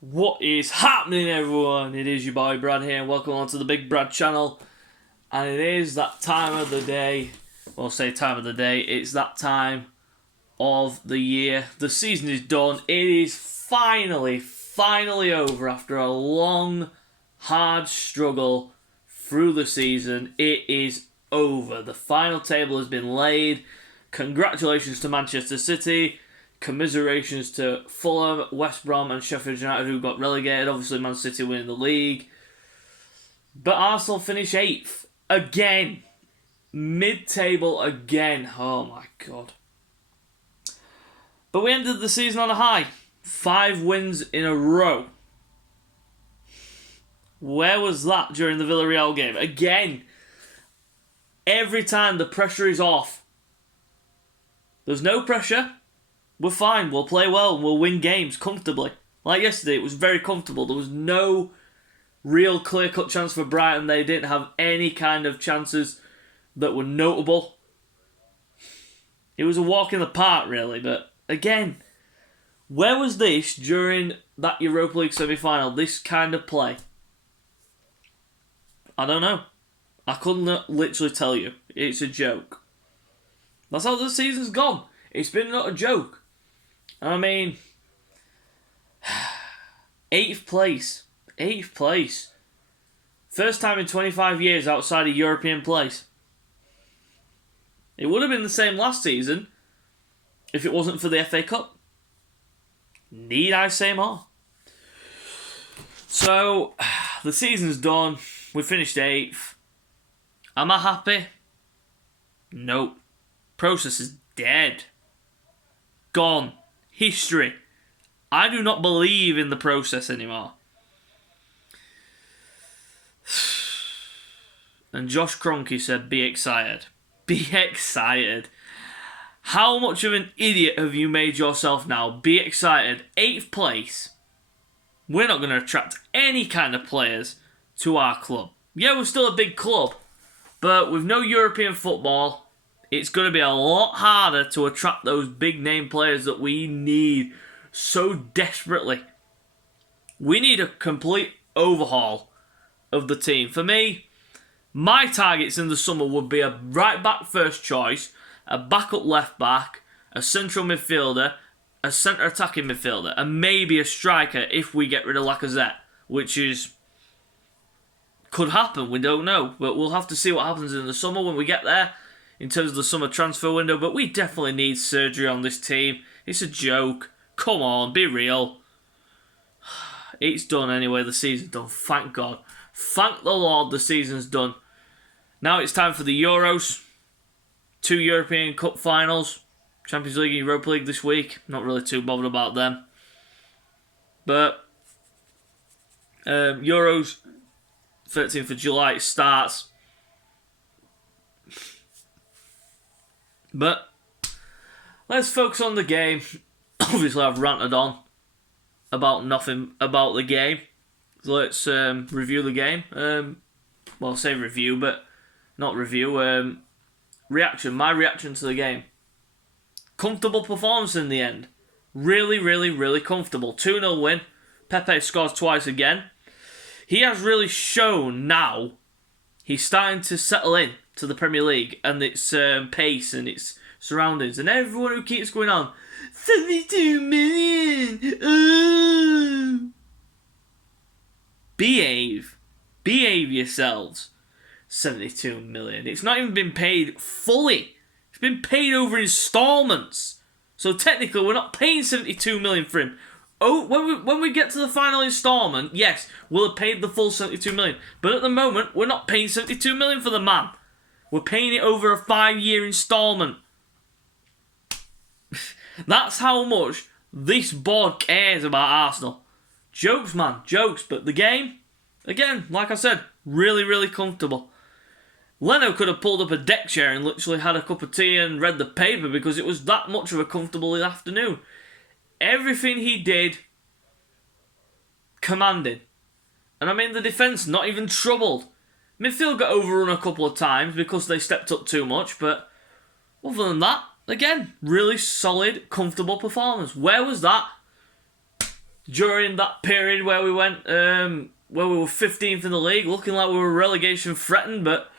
What is happening, everyone? It is your boy Brad here, and welcome on to the Big Brad channel. And it is that time of the day. Well, say time of the day. It's that time of the year. The season is done. It is finally over after a long, hard struggle through the season. It is over. The final table has been laid. Congratulations to Manchester City. Commiserations to Fulham, West Brom and Sheffield United, who got relegated. Obviously, Man City winning the league. But Arsenal finish 8th. Again. Mid-table again. Oh my God. But we ended the season on a high. 5 wins in a row. Where was that during the Villarreal game? Again. Every time the pressure is off. There's no pressure. We're fine, we'll play well, and we'll win games comfortably. Like yesterday, it was very comfortable. There was no real clear-cut chance for Brighton. They didn't have any kind of chances that were notable. It was a walk in the park, really. But again, where was this during that Europa League semi-final? This kind of play? I don't know. I couldn't literally tell you. It's a joke. That's how the season's gone. It's been not a joke. I mean, 8th place. 8th place. First time in 25 years outside a European place. It would have been the same last season if it wasn't for the FA Cup. Need I say more? So, the season's done. We finished 8th. Am I happy? Nope. Process is dead. Gone. History. I do not believe in the process anymore. And Josh Kroenke said, be excited. Be excited. How much of an idiot have you made yourself now? Be excited. 8th place. We're not going to attract any kind of players to our club. Yeah, we're still a big club. But with no European football, it's going to be a lot harder to attract those big name players that we need so desperately. We need a complete overhaul of the team. For me, my targets in the summer would be a right back first choice, a backup left back, a central midfielder, a centre attacking midfielder, and maybe a striker if we get rid of Lacazette, which could happen, we don't know. But we'll have to see what happens in the summer when we get there. In terms of the summer transfer window, but we definitely need surgery on this team. It's a joke. Come on, be real. It's done anyway, the season's done, thank God. Thank the Lord the season's done. Now it's time for the Euros. 2 European Cup finals. Champions League and Europa League this week. Not really too bothered about them. But Euros, 13th of July, it starts. But let's focus on the game. Obviously, I've ranted on about nothing about the game. So let's review the game. Well, say review, but not review. Reaction. My reaction to the game. Comfortable performance in the end. Really, really, really comfortable. 2-0 win. Pepe scores twice again. He has really shown now he's starting to settle in to the Premier League and its pace and its surroundings. And everyone who keeps going on, 72 million! Oh. Behave. Behave yourselves. 72 million. It's not even been paid fully. It's been paid over installments. So technically we're not paying 72 million for him. Oh, when we get to the final installment, yes, we'll have paid the full 72 million. But at the moment, we're not paying 72 million for the man. We're paying it over a 5-year installment. That's how much this board cares about Arsenal. Jokes, man, jokes. But the game, again, like I said, really, really comfortable. Leno could have pulled up a deck chair and literally had a cup of tea and read the paper because it was that much of a comfortable afternoon. Everything he did, commanding. And I mean, the defence not even troubled. Midfield got overrun a couple of times because they stepped up too much, but other than that, again, really solid, comfortable performance. Where was that during that period where we went, where we were 15th in the league, looking like we were relegation threatened, but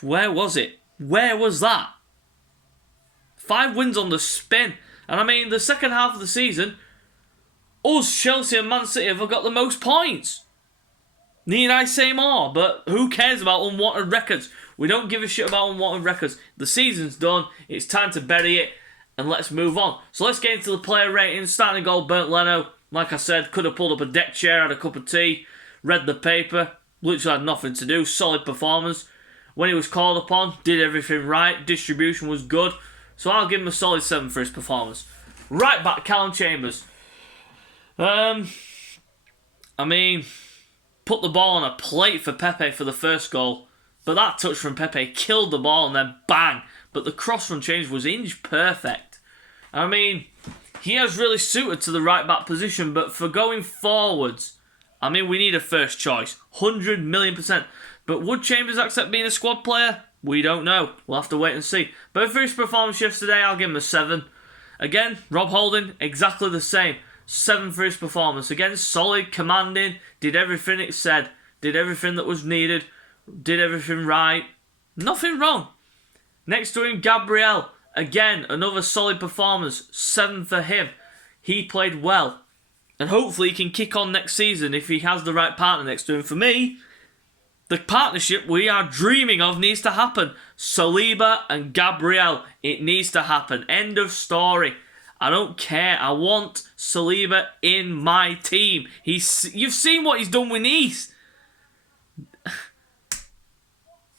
where was it? Where was that? 5 wins on the spin. And I mean, the second half of the season, us, Chelsea and Man City have got the most points. Need I say more? But who cares about unwanted records? We don't give a shit about unwanted records. The season's done. It's time to bury it. And let's move on. So let's get into the player ratings. Starting goal, Bernd Leno. Like I said, could have pulled up a deck chair, had a cup of tea, read the paper. Literally had nothing to do. Solid performance. When he was called upon, did everything right. Distribution was good. So I'll give him a solid 7 for his performance. Right back, Callum Chambers. I mean, put the ball on a plate for Pepe for the first goal. But that touch from Pepe killed the ball and then bang. But the cross from Chambers was inch perfect. I mean, he has really suited to the right back position. But for going forwards, I mean, we need a first choice. 100,000,000%. But would Chambers accept being a squad player? We don't know. We'll have to wait and see. But for his performance yesterday, I'll give him a 7. Again, Rob Holding, exactly the same. 7 for his performance. Again, solid, commanding, did everything it said. Did everything that was needed. Did everything right. Nothing wrong. Next to him, Gabriel. Again, another solid performance. 7 for him. He played well. And hopefully he can kick on next season if he has the right partner next to him. For me, the partnership we are dreaming of needs to happen. Saliba and Gabriel. It needs to happen. End of story. I don't care. I want Saliba in my team. You've seen what he's done with Nice.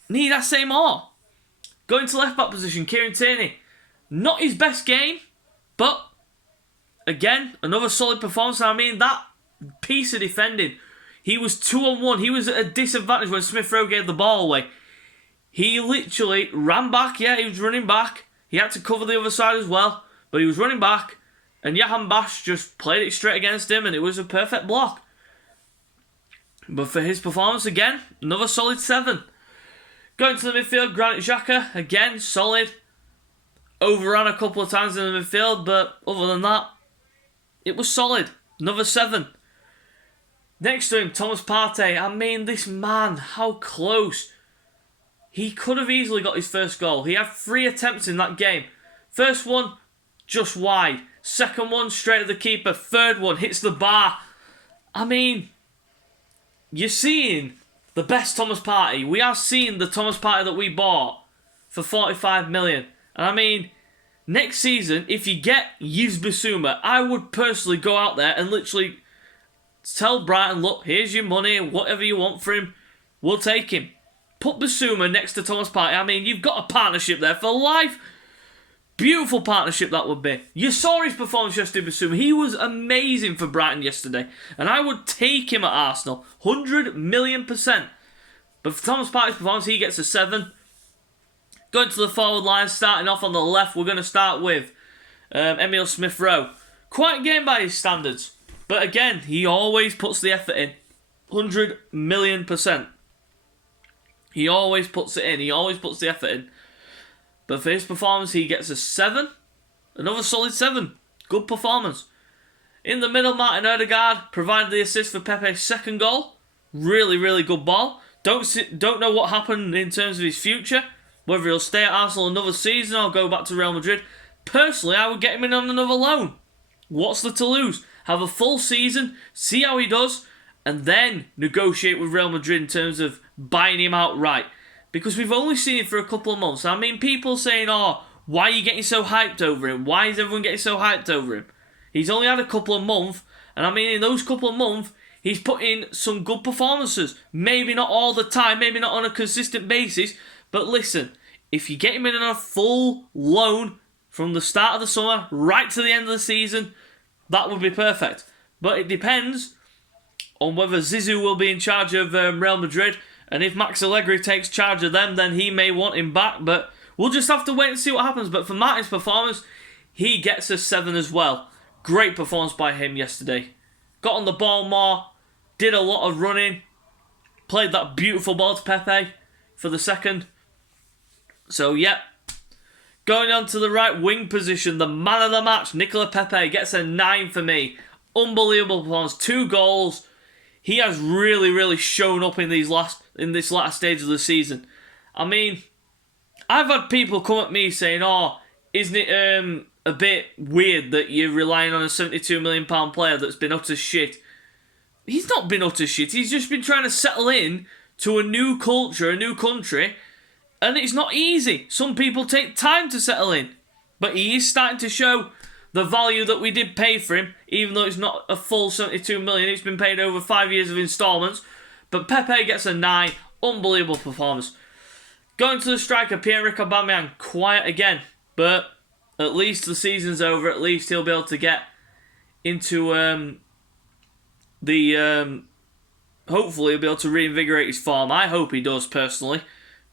Need I say more? Going to left back position, Kieran Tierney. Not his best game, but again, another solid performance. I mean, that piece of defending, he was 2-on-1. He was at a disadvantage when Smith Rowe gave the ball away. He literally ran back. Yeah, he was running back. He had to cover the other side as well, but he was running back, and Jahan Bash just played it straight against him, and it was a perfect block. But for his performance, again, another solid 7. Going to the midfield, Granit Xhaka, again, solid. Overran a couple of times in the midfield, but other than that, it was solid. Another 7. Next to him, Thomas Partey. I mean, this man, how close. He could have easily got his first goal. He had 3 attempts in that game. First one, just wide. Second one, straight at the keeper. Third one, hits the bar. I mean, you're seeing the best Thomas Partey. We are seeing the Thomas Partey that we bought for 45 million. And I mean, next season, if you get Yves Bissouma, I would personally go out there and literally tell Brighton, look, here's your money, whatever you want for him, we'll take him. Put Bissouma next to Thomas Partey. I mean, you've got a partnership there for life. Beautiful partnership that would be. You saw his performance yesterday, Bissouma. He was amazing for Brighton yesterday. And I would take him at Arsenal. 100,000,000%. But for Thomas Partey's performance, he gets a 7. Going to the forward line, starting off on the left, we're going to start with Emile Smith Rowe. Quite a game by his standards. But again, he always puts the effort in. 100,000,000%. He always puts it in. He always puts the effort in. But for his performance, he gets a 7. Another solid 7. Good performance. In the middle, Martin Odegaard provided the assist for Pepe's second goal. Really, really good ball. Don't know what happened in terms of his future. Whether he'll stay at Arsenal another season or go back to Real Madrid. Personally, I would get him in on another loan. What's there to lose? Have a full season, see how he does, and then negotiate with Real Madrid in terms of buying him outright. Because we've only seen him for a couple of months. I mean, people saying, oh, why are you getting so hyped over him? Why is everyone getting so hyped over him? He's only had a couple of months, and I mean, in those couple of months, he's put in some good performances. Maybe not all the time, maybe not on a consistent basis, but listen, if you get him in on a full loan from the start of the summer right to the end of the season, that would be perfect. But it depends on whether Zizou will be in charge of Real Madrid, and if Max Allegri takes charge of them, then he may want him back, but we'll just have to wait and see what happens. But for Martin's performance, he gets a 7 as well. Great performance by him yesterday. Got on the ball more, did a lot of running, played that beautiful ball to Pepe for the second. So, yeah. Going on to the right wing position, the man of the match, Nicola Pepe, gets a 9 for me. Unbelievable performance, 2 goals. He has really, really shown up in this last stage of the season. I mean, I've had people come at me saying, "Oh, isn't it a bit weird that you're relying on a £72 million player that's been utter shit?" He's not been utter shit. He's just been trying to settle in to a new culture, a new country, and it's not easy. Some people take time to settle in, but he is starting to show the value that we did pay for him, even though it's not a full 72 million. It's been paid over 5 years of instalments. But Pepe gets a 9. Unbelievable performance. Going to the striker, Pierre-Emerick Aubameyang, quiet again, but at least the season's over. At least he'll be able to get into hopefully he'll be able to reinvigorate his form. I hope he does, personally,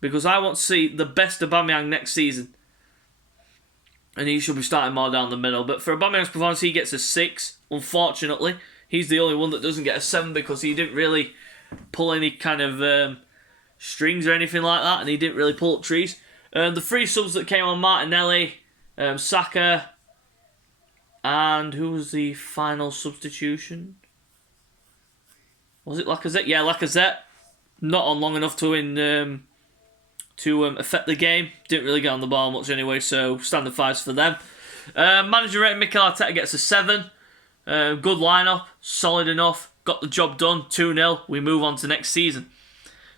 because I want to see the best Aubameyang next season. And he should be starting more down the middle. But for Aubameyang's performance, he gets a 6, unfortunately. He's the only one that doesn't get a 7 because he didn't really pull any kind of strings or anything like that, and he didn't really pull up trees. The 3 subs that came on: Martinelli, Saka, and who was the final substitution? Was it Lacazette? Yeah, Lacazette. Not on long enough to affect the game. Didn't really get on the ball much anyway, so standard 5s for them. Manager rating, Mikel Arteta gets a 7. Good lineup, solid enough, got the job done, 2-0. We move on to next season.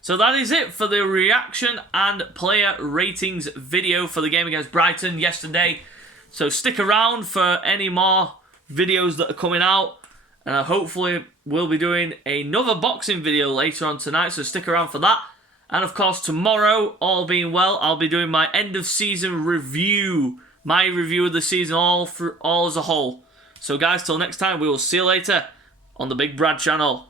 So that is it for the reaction and player ratings video for the game against Brighton yesterday. So stick around for any more videos that are coming out. And hopefully we'll be doing another boxing video later on tonight, so stick around for that. And of course tomorrow, all being well, I'll be doing my end of season review. My review of the season all as a whole. So guys, till next time, we will see you later on the Big Brad channel.